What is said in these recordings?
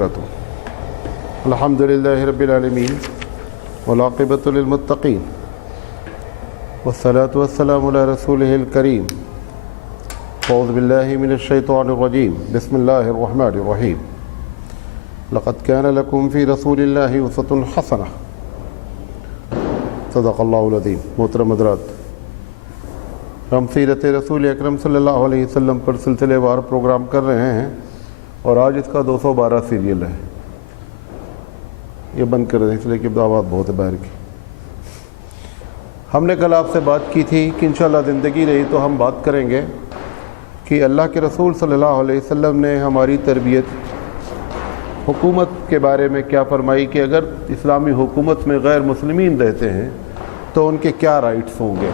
وبرکاتہ۔ الحمد للہ رب العالمین والعاقبۃ للمتقین والصلاة والسلام علی رسولہ الکریم۔ اعوذ باللہ من الشیطان الرجیم، بسم اللہ الرحمن الرحیم۔ لقد كان لكم في رسول اللہ اسوۃ حسنہ، صدق اللہ العظیم۔ محترم حضرات، ہم سیرت رسول اکرم صلی اللہ علیہ وسلم پر سلسلے وار پروگرام کر رہے ہیں اور آج اس کا 212 سیریل ہے۔ یہ بند کر دیں اس لیے کہ آواز بہت ہے باہر کی۔ ہم نے کل آپ سے بات کی تھی کہ انشاءاللہ زندگی رہی تو ہم بات کریں گے کہ اللہ کے رسول صلی اللہ علیہ وسلم نے ہماری تربیت حکومت کے بارے میں کیا فرمائی کہ اگر اسلامی حکومت میں غیر مسلمین رہتے ہیں تو ان کے کیا رائٹس ہوں گے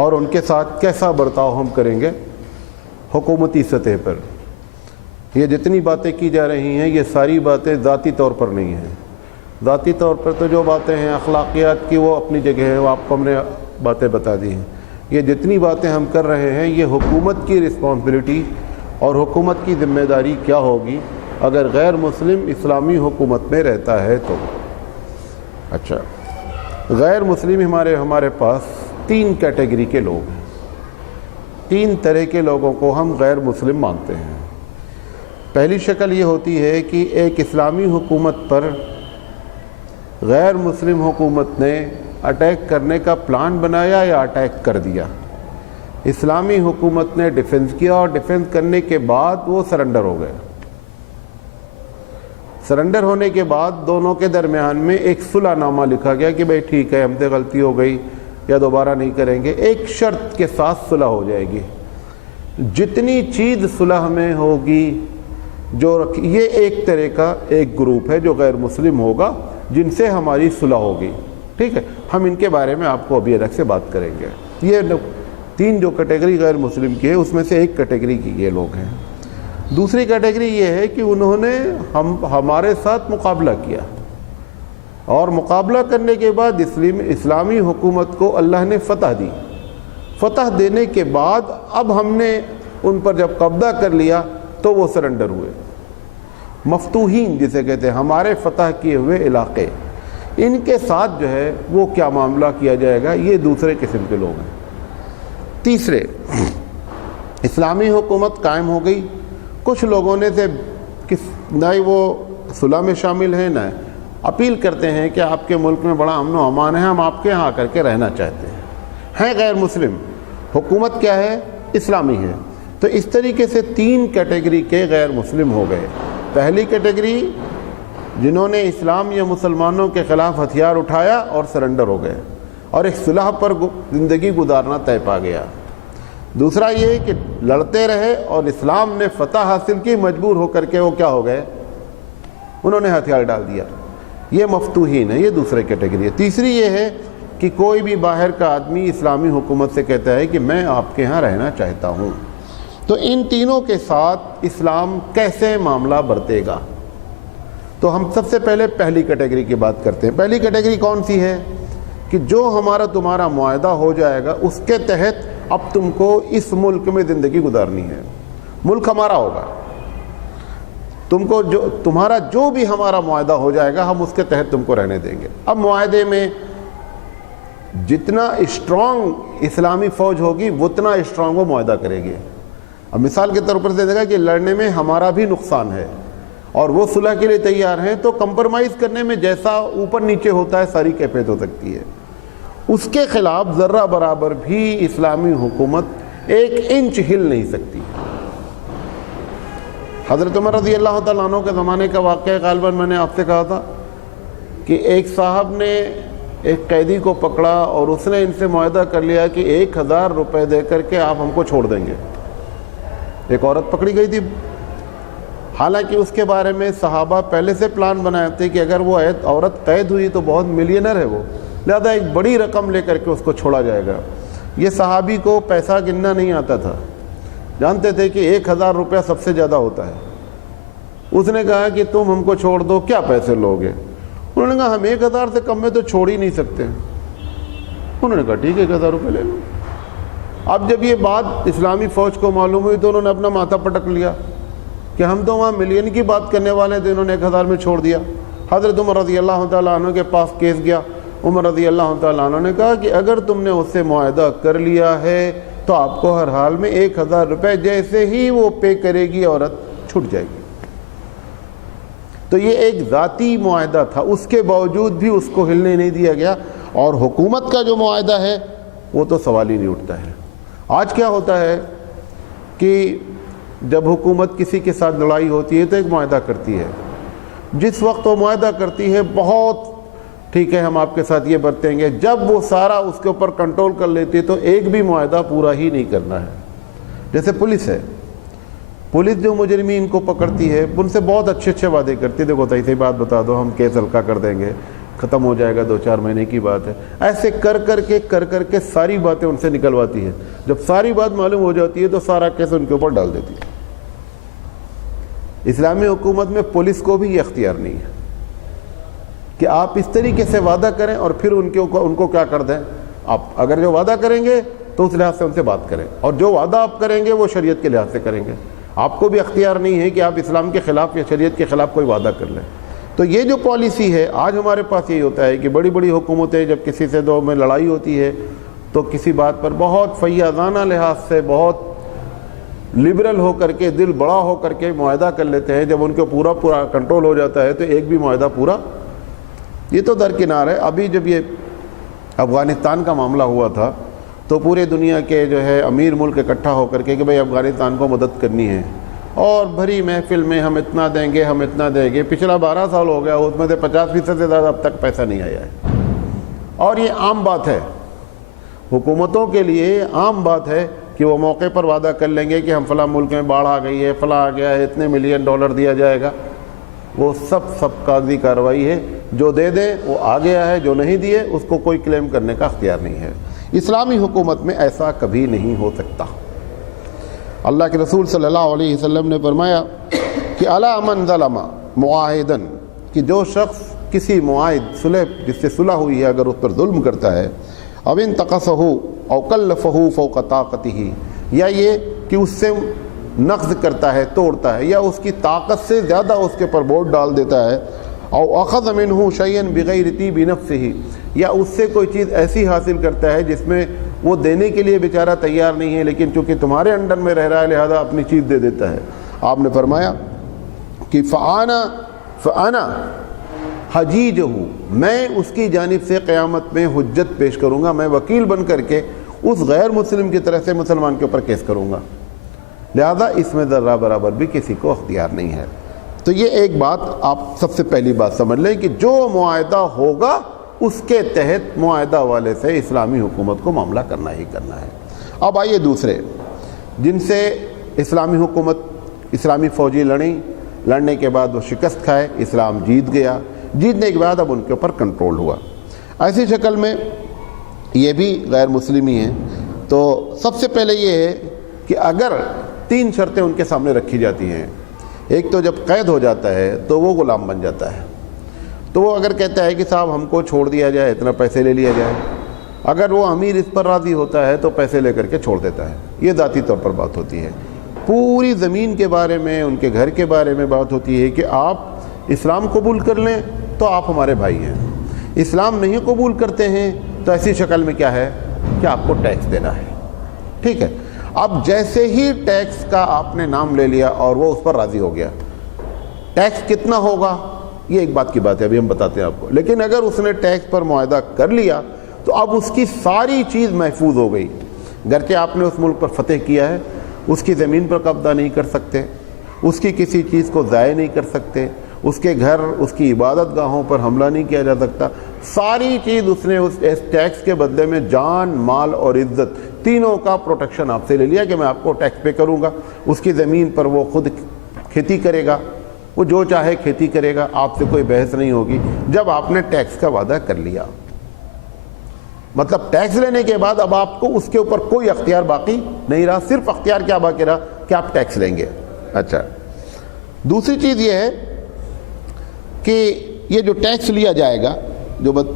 اور ان کے ساتھ کیسا برتاؤ ہم کریں گے حکومتی سطح پر۔ یہ جتنی باتیں کی جا رہی ہیں یہ ساری باتیں ذاتی طور پر نہیں ہیں۔ ذاتی طور پر تو جو باتیں ہیں اخلاقیات کی وہ اپنی جگہ ہے، وہ آپ کو ہم نے باتیں بتا دی ہیں۔ یہ جتنی باتیں ہم کر رہے ہیں یہ حکومت کی رسپانسبلٹی اور حکومت کی ذمہ داری کیا ہوگی اگر غیر مسلم اسلامی حکومت میں رہتا ہے تو۔ اچھا، غیر مسلم ہمارے پاس 3 کیٹیگری کے لوگ ہیں۔ 3 طرح کے لوگوں کو ہم غیر مسلم مانتے ہیں۔ پہلی شکل یہ ہوتی ہے کہ ایک اسلامی حکومت پر غیر مسلم حکومت نے اٹیک کرنے کا پلان بنایا یا اٹیک کر دیا۔ اسلامی حکومت نے ڈیفنس کیا اور ڈیفنس کرنے کے بعد وہ سرنڈر ہو گئے۔ سرنڈر ہونے کے بعد دونوں کے درمیان میں ایک صلح نامہ لکھا گیا کہ بھئی ٹھیک ہے ہم سے غلطی ہو گئی یا دوبارہ نہیں کریں گے۔ ایک شرط کے ساتھ صلح ہو جائے گی، جتنی چیز صلح میں ہوگی یہ ایک طرح کا ایک گروپ ہے جو غیر مسلم ہوگا جن سے ہماری صلح ہوگی۔ ٹھیک ہے، ہم ان کے بارے میں آپ کو ابھی الگ سے بات کریں گے۔ یہ 3 جو کیٹیگری غیر مسلم کی ہے اس میں سے ایک کیٹیگری کی یہ لوگ ہیں۔ دوسری کیٹیگری یہ ہے کہ انہوں نے ہمارے ساتھ مقابلہ کیا اور مقابلہ کرنے کے بعد اسلامی حکومت کو اللہ نے فتح دی۔ فتح دینے کے بعد اب ہم نے ان پر جب قبضہ کر لیا تو وہ سرنڈر ہوئے۔ مفتوحین جسے کہتے ہیں، ہمارے فتح کیے ہوئے علاقے، ان کے ساتھ جو ہے وہ کیا معاملہ کیا جائے گا، یہ دوسرے قسم کے لوگ ہیں۔ تیسرے، اسلامی حکومت قائم ہو گئی، کچھ لوگوں نے سے نہ وہ صلح میں شامل ہیں نہ اپیل کرتے ہیں کہ آپ کے ملک میں بڑا امن و امان ہے، ہم آپ کے یہاں آ کر کے رہنا چاہتے ہیں غیر مسلم، حکومت کیا ہے، اسلامی ہے۔ تو اس طریقے سے 3 کیٹیگری کے غیر مسلم ہو گئے۔ پہلی کیٹیگری جنہوں نے اسلام یا مسلمانوں کے خلاف ہتھیار اٹھایا اور سرنڈر ہو گئے اور ایک صلح پر زندگی گزارنا طے پا گیا۔ دوسرا یہ کہ لڑتے رہے اور اسلام نے فتح حاصل کی، مجبور ہو کر کے وہ کیا ہو گئے، انہوں نے ہتھیار ڈال دیا۔ یہ مفتوحین ہے، یہ دوسرے کیٹیگری ہے۔ تیسری یہ ہے کہ کوئی بھی باہر کا آدمی اسلامی حکومت سے کہتا ہے کہ میں آپ کے ہاں رہنا چاہتا ہوں۔ تو ان تینوں کے ساتھ اسلام کیسے معاملہ برتے گا؟ تو ہم سب سے پہلے پہلی کیٹیگری کی بات کرتے ہیں۔ پہلی کیٹیگری کون سی ہے کہ جو تمہارا معاہدہ ہو جائے گا اس کے تحت اب تم کو اس ملک میں زندگی گزارنی ہے، ملک ہمارا ہوگا، تم کو تمہارا جو بھی ہمارا معاہدہ ہو جائے گا ہم اس کے تحت تم کو رہنے دیں گے۔ اب معاہدے میں جتنا اسٹرانگ اسلامی فوج ہوگی اتنا اسٹرانگ وہ معاہدہ کرے گی۔ اب مثال کے طور پر دے گا کہ لڑنے میں ہمارا بھی نقصان ہے اور وہ صلح کے لیے تیار ہیں تو کمپرمائز کرنے میں جیسا اوپر نیچے ہوتا ہے ساری کیفیت ہو سکتی ہے۔ اس کے خلاف ذرہ برابر بھی اسلامی حکومت 1 انچ ہل نہیں سکتی۔ حضرت عمر رضی اللہ تعالیٰ عنہ کے زمانے کا واقعہ غالباً میں نے آپ سے کہا تھا کہ ایک صاحب نے ایک قیدی کو پکڑا اور اس نے ان سے معاہدہ کر لیا کہ 1000 روپے دے کر کے آپ ہم کو چھوڑ دیں گے۔ ایک عورت پکڑی گئی تھی، حالانکہ اس کے بارے میں صحابہ پہلے سے پلان بنائے تھے کہ اگر وہ عورت قید ہوئی تو بہت ملینر ہے وہ، لہذا ایک بڑی رقم لے کر کے اس کو چھوڑا جائے گا۔ یہ صحابی کو پیسہ گننا نہیں آتا تھا، جانتے تھے کہ 1000 روپیہ سب سے زیادہ ہوتا ہے۔ اس نے کہا کہ تم ہم کو چھوڑ دو، کیا پیسے لوگے؟ انہوں نے کہا ہم 1000 سے کم میں تو چھوڑ ہی نہیں سکتے۔ انہوں نے کہا ٹھیک ہے 1000 روپے لے لو۔ اب جب یہ بات اسلامی فوج کو معلوم ہوئی تو انہوں نے اپنا ماتھا پٹک لیا کہ ہم تو وہاں ملین کی بات کرنے والے تھے، انہوں نے 1000 میں چھوڑ دیا۔ حضرت عمر رضی اللہ تعالیٰ عنہ کے پاس کیس گیا، عمر رضی اللہ تعالیٰ عنہ نے کہا کہ اگر تم نے اس سے معاہدہ کر لیا ہے تو آپ کو ہر حال میں 1000 روپے جیسے ہی وہ پے کرے گی عورت چھٹ جائے گی۔ تو یہ ایک ذاتی معاہدہ تھا، اس کے باوجود بھی اس کو ہلنے نہیں دیا گیا۔ اور حکومت کا جو معاہدہ ہے وہ تو سوال ہی نہیں اٹھتا ہے۔ آج کیا ہوتا ہے کہ جب حکومت کسی کے ساتھ لڑائی ہوتی ہے تو ایک معاہدہ کرتی ہے، جس وقت وہ معاہدہ کرتی ہے بہت ٹھیک ہے ہم آپ کے ساتھ یہ برتیں گے، جب وہ سارا اس کے اوپر کنٹرول کر لیتی ہے تو ایک بھی معاہدہ پورا ہی نہیں کرنا ہے۔ جیسے پولیس ہے، پولیس جو مجرمین کو پکڑتی ہے ان سے بہت اچھے اچھے وعدے کرتی ہے، دیکھو صحیح بات بتا دو، ہم کیس ہلکا کر دیں گے، ختم ہو جائے گا، 2-4 مہینے کی بات ہے۔ ایسے کر کے ساری باتیں ان سے نکلواتی ہے۔ جب ساری بات معلوم ہو جاتی ہے تو سارا کیس ان کے اوپر ڈال دیتی ہے۔ اسلامی حکومت میں پولیس کو بھی یہ اختیار نہیں ہے کہ آپ اس طریقے سے وعدہ کریں اور پھر ان کو کیا کر دیں۔ آپ اگر جو وعدہ کریں گے تو اس لحاظ سے ان سے بات کریں، اور جو وعدہ آپ کریں گے وہ شریعت کے لحاظ سے کریں گے۔ آپ کو بھی اختیار نہیں ہے کہ آپ اسلام کے خلاف یا شریعت کے خلاف کوئی وعدہ کر لیں۔ تو یہ جو پالیسی ہے آج ہمارے پاس یہی ہوتا ہے کہ بڑی بڑی حکومتیں جب کسی سے دو میں لڑائی ہوتی ہے تو کسی بات پر بہت فیاضانہ لحاظ سے، بہت لبرل ہو کر کے، دل بڑا ہو کر کے معاہدہ کر لیتے ہیں۔ جب ان کو پورا کنٹرول ہو جاتا ہے تو ایک بھی معاہدہ پورا، یہ تو درکنار ہے۔ ابھی جب یہ افغانستان کا معاملہ ہوا تھا تو پورے دنیا کے جو ہے امیر ملک اکٹھا ہو کر کے کہ بھائی افغانستان کو مدد کرنی ہے، اور بھری محفل میں ہم اتنا دیں گے، ہم اتنا دیں گے۔ پچھلا 12 سال ہو گیا، اس میں سے 50% سے زیادہ اب تک پیسہ نہیں آیا ہے۔ اور یہ عام بات ہے، حکومتوں کے لیے عام بات ہے کہ وہ موقع پر وعدہ کر لیں گے کہ ہم فلاں ملک میں باڑھ آ گئی ہے، فلاں آ گیا ہے، اتنے ملین ڈالر دیا جائے گا۔ وہ سب کاغذی کارروائی ہے، جو دے دیں وہ آ گیا ہے، جو نہیں دیے اس کو کوئی کلیم کرنے کا اختیار نہیں ہے۔ اسلامی حکومت میں ایسا کبھی نہیں ہو سکتا۔ اللہ کے رسول صلی اللہ علیہ وسلم نے فرمایا کہ الا من ظلم معاہدا، کہ جو شخص کسی معاہد صلح جس سے صلح ہوئی ہے اگر اس پر ظلم کرتا ہے، او انتقصہ او کلفہ فوق طاقتہ، یا یہ کہ اس سے نقض کرتا ہے، توڑتا ہے، یا اس کی طاقت سے زیادہ اس کے پر بوجھ ڈال دیتا ہے، او اخذ منہ شیئا بغیر طیب نفسہ، یا اس سے کوئی چیز ایسی حاصل کرتا ہے جس میں وہ دینے کے لیے بیچارہ تیار نہیں ہے لیکن چونکہ تمہارے انڈر میں رہ رہا ہے لہذا اپنی چیز دے دیتا ہے۔ آپ نے فرمایا کہ فانا حجیجہ، میں اس کی جانب سے قیامت میں حجت پیش کروں گا، میں وکیل بن کر کے اس غیر مسلم کی طرف سے مسلمان کے اوپر کیس کروں گا، لہذا اس میں ذرہ برابر بھی کسی کو اختیار نہیں ہے۔ تو یہ ایک بات آپ سب سے پہلی بات سمجھ لیں کہ جو معاہدہ ہوگا اس کے تحت معاہدہ والے سے اسلامی حکومت کو معاملہ کرنا ہی کرنا ہے۔ اب آئیے دوسرے جن سے اسلامی حکومت، اسلامی فوجی لڑنے کے بعد وہ شکست کھائے، اسلام جیت گیا، جیتنے کے بعد اب ان کے اوپر کنٹرول ہوا۔ ایسی شکل میں یہ بھی غیر مسلمی ہیں۔ تو سب سے پہلے یہ ہے کہ اگر 3 شرطیں ان کے سامنے رکھی جاتی ہیں، ایک تو جب قید ہو جاتا ہے تو وہ غلام بن جاتا ہے، تو وہ اگر کہتا ہے کہ صاحب ہم کو چھوڑ دیا جائے، اتنا پیسے لے لیا جائے، اگر وہ امیر اس پر راضی ہوتا ہے تو پیسے لے کر کے چھوڑ دیتا ہے۔ یہ ذاتی طور پر بات ہوتی ہے۔ پوری زمین کے بارے میں، ان کے گھر کے بارے میں بات ہوتی ہے کہ آپ اسلام قبول کر لیں تو آپ ہمارے بھائی ہیں، اسلام نہیں قبول کرتے ہیں تو ایسی شکل میں کیا ہے کہ آپ کو ٹیکس دینا ہے۔ ٹھیک ہے، اب جیسے ہی ٹیکس کا آپ نے نام لے لیا اور وہ اس پر راضی ہو گیا، ٹیکس کتنا ہوگا یہ ایک بات کی بات ہے، ابھی ہم بتاتے ہیں آپ کو، لیکن اگر اس نے ٹیکس پر معاہدہ کر لیا تو اب اس کی ساری چیز محفوظ ہو گئی۔ گرچہ آپ نے اس ملک پر فتح کیا ہے، اس کی زمین پر قبضہ نہیں کر سکتے، اس کی کسی چیز کو ضائع نہیں کر سکتے، اس کے گھر، اس کی عبادت گاہوں پر حملہ نہیں کیا جا سکتا، ساری چیز اس نے اس ٹیکس کے بدلے میں جان، مال اور عزت تینوں کا پروٹیکشن آپ سے لے لیا کہ میں آپ کو ٹیکس پے کروں گا۔ اس کی زمین پر وہ خود کھیتی کرے گا، وہ جو چاہے کھیتی کرے گا، آپ سے کوئی بحث نہیں ہوگی جب آپ نے ٹیکس کا وعدہ کر لیا۔ مطلب ٹیکس لینے کے بعد اب آپ کو اس کے اوپر کوئی اختیار باقی نہیں رہا، صرف اختیار کیا باقی رہا کہ آپ ٹیکس لیں گے۔ اچھا، دوسری چیز یہ ہے کہ یہ جو ٹیکس لیا جائے گا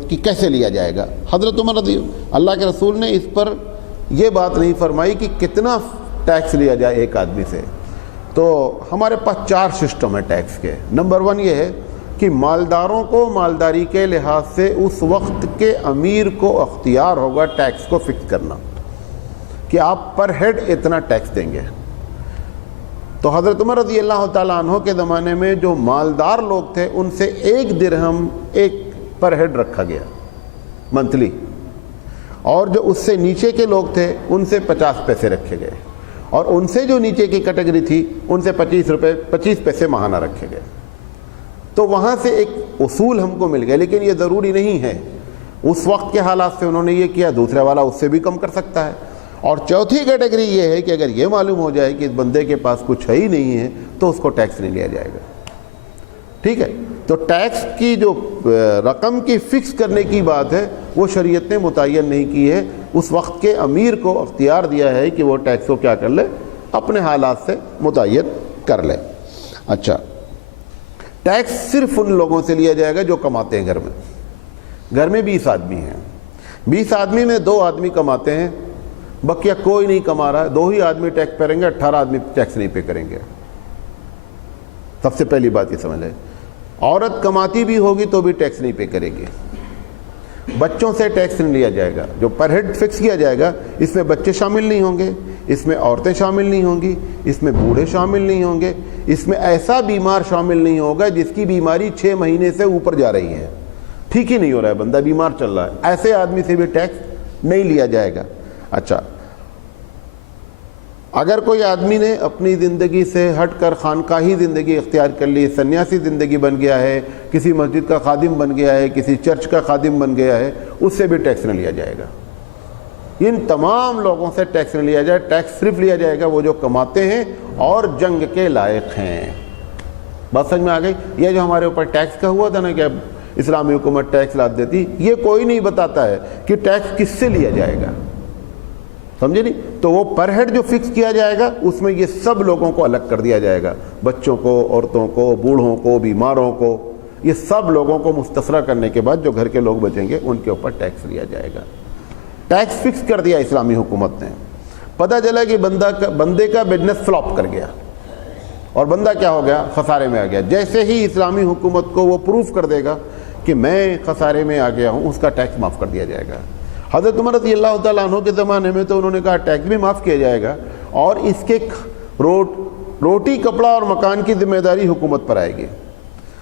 کہ کیسے لیا جائے گا۔ حضرت عمر رضی اللہ کے رسول نے اس پر یہ بات نہیں فرمائی کہ کتنا ٹیکس لیا جائے ایک آدمی سے، تو ہمارے پاس 4 سسٹم ہے ٹیکس کے. نمبر 1 یہ ہے کہ مالداروں کو مالداری کے لحاظ سے اس وقت کے امیر کو اختیار ہوگا ٹیکس کو فکس کرنا کہ آپ پر ہیڈ اتنا ٹیکس دیں گے. تو حضرت عمر رضی اللہ تعالیٰ عنہ کے زمانے میں جو مالدار لوگ تھے ان سے 1 درہم ایک پر ہیڈ رکھا گیا منتھلی, اور جو اس سے نیچے کے لوگ تھے ان سے 50 پیسے رکھے گئے, اور ان سے جو نیچے کی کیٹیگری تھی ان سے 25 پیسے ماہانہ رکھے گئے. تو وہاں سے ایک اصول ہم کو مل گیا, لیکن یہ ضروری نہیں ہے. اس وقت کے حالات سے انہوں نے یہ کیا, دوسرے والا اس سے بھی کم کر سکتا ہے. اور چوتھی کیٹیگری یہ ہے کہ اگر یہ معلوم ہو جائے کہ اس بندے کے پاس کچھ ہے ہی نہیں ہے تو اس کو ٹیکس نہیں لیا جائے گا. ٹھیک ہے, تو ٹیکس کی جو رقم کی فکس کرنے کی بات ہے وہ شریعت نے متعین نہیں کی ہے. اس وقت کے امیر کو اختیار دیا ہے کہ وہ ٹیکس کو کیا کر لے, اپنے حالات سے متعین کر لے. اچھا, ٹیکس صرف ان لوگوں سے لیا جائے گا جو کماتے ہیں گھر میں. گھر میں 20 آدمی ہیں, 20 آدمی میں 2 آدمی کماتے ہیں, بقیہ کوئی نہیں کما رہا ہے, 2 ہی آدمی ٹیکس کریں گے, 18 آدمی ٹیکس نہیں پے کریں گے. سب سے پہلی بات یہ سمجھ لیں, عورت کماتی بھی ہوگی تو بھی ٹیکس نہیں پے کرے گی. بچوں سے ٹیکس نہیں لیا جائے گا. جو پر ہیڈ فکس کیا جائے گا اس میں بچے شامل نہیں ہوں گے, اس میں عورتیں شامل نہیں ہوں گی, اس میں بوڑھے شامل نہیں ہوں گے, اس میں ایسا بیمار شامل نہیں ہوگا جس کی بیماری 6 مہینے سے اوپر جا رہی ہے, ٹھیک ہی نہیں ہو رہا ہے, بندہ بیمار چل رہا ہے, ایسے آدمی سے بھی ٹیکس نہیں لیا جائے گا. اچھا, اگر کوئی آدمی نے اپنی زندگی سے ہٹ کر خانقاہی زندگی اختیار کر لی, سنیاسی زندگی بن گیا ہے, کسی مسجد کا خادم بن گیا ہے, کسی چرچ کا خادم بن گیا ہے, اس سے بھی ٹیکس نہ لیا جائے گا. ان تمام لوگوں سے ٹیکس نہ لیا جائے. ٹیکس صرف لیا جائے گا وہ جو کماتے ہیں اور جنگ کے لائق ہیں. بات سمجھ میں آ گئی؟ یہ جو ہمارے اوپر ٹیکس کا ہوا تھا نا کہ اسلامی حکومت ٹیکس لاد دیتی, یہ کوئی نہیں بتاتا ہے کہ ٹیکس کس سے لیا جائے گا, سمجھے نہیں؟ تو وہ پر ہیڈ جو فکس کیا جائے گا اس میں یہ سب لوگوں کو الگ کر دیا جائے گا, بچوں کو, عورتوں کو, بوڑھوں کو, بیماروں کو, یہ سب لوگوں کو مستثری کرنے کے بعد جو گھر کے لوگ بچیں گے ان کے اوپر ٹیکس لیا جائے گا. ٹیکس فکس کر دیا اسلامی حکومت نے. پتہ چلا کہ بندے کا بزنس فلاپ کر گیا اور بندہ کیا ہو گیا, خسارے میں آ گیا. جیسے ہی اسلامی حکومت کو وہ پروف کر دے گا کہ میں خسارے میں آ گیا ہوں, اس کا ٹیکس معاف کر دیا جائے گا. حضرت عمر رضی اللہ تعالیٰ عنہ کے زمانے میں تو انہوں نے کہا ٹیکس بھی معاف کیا جائے گا اور اس کے روٹی, کپڑا اور مکان کی ذمہ داری حکومت پر آئے گی.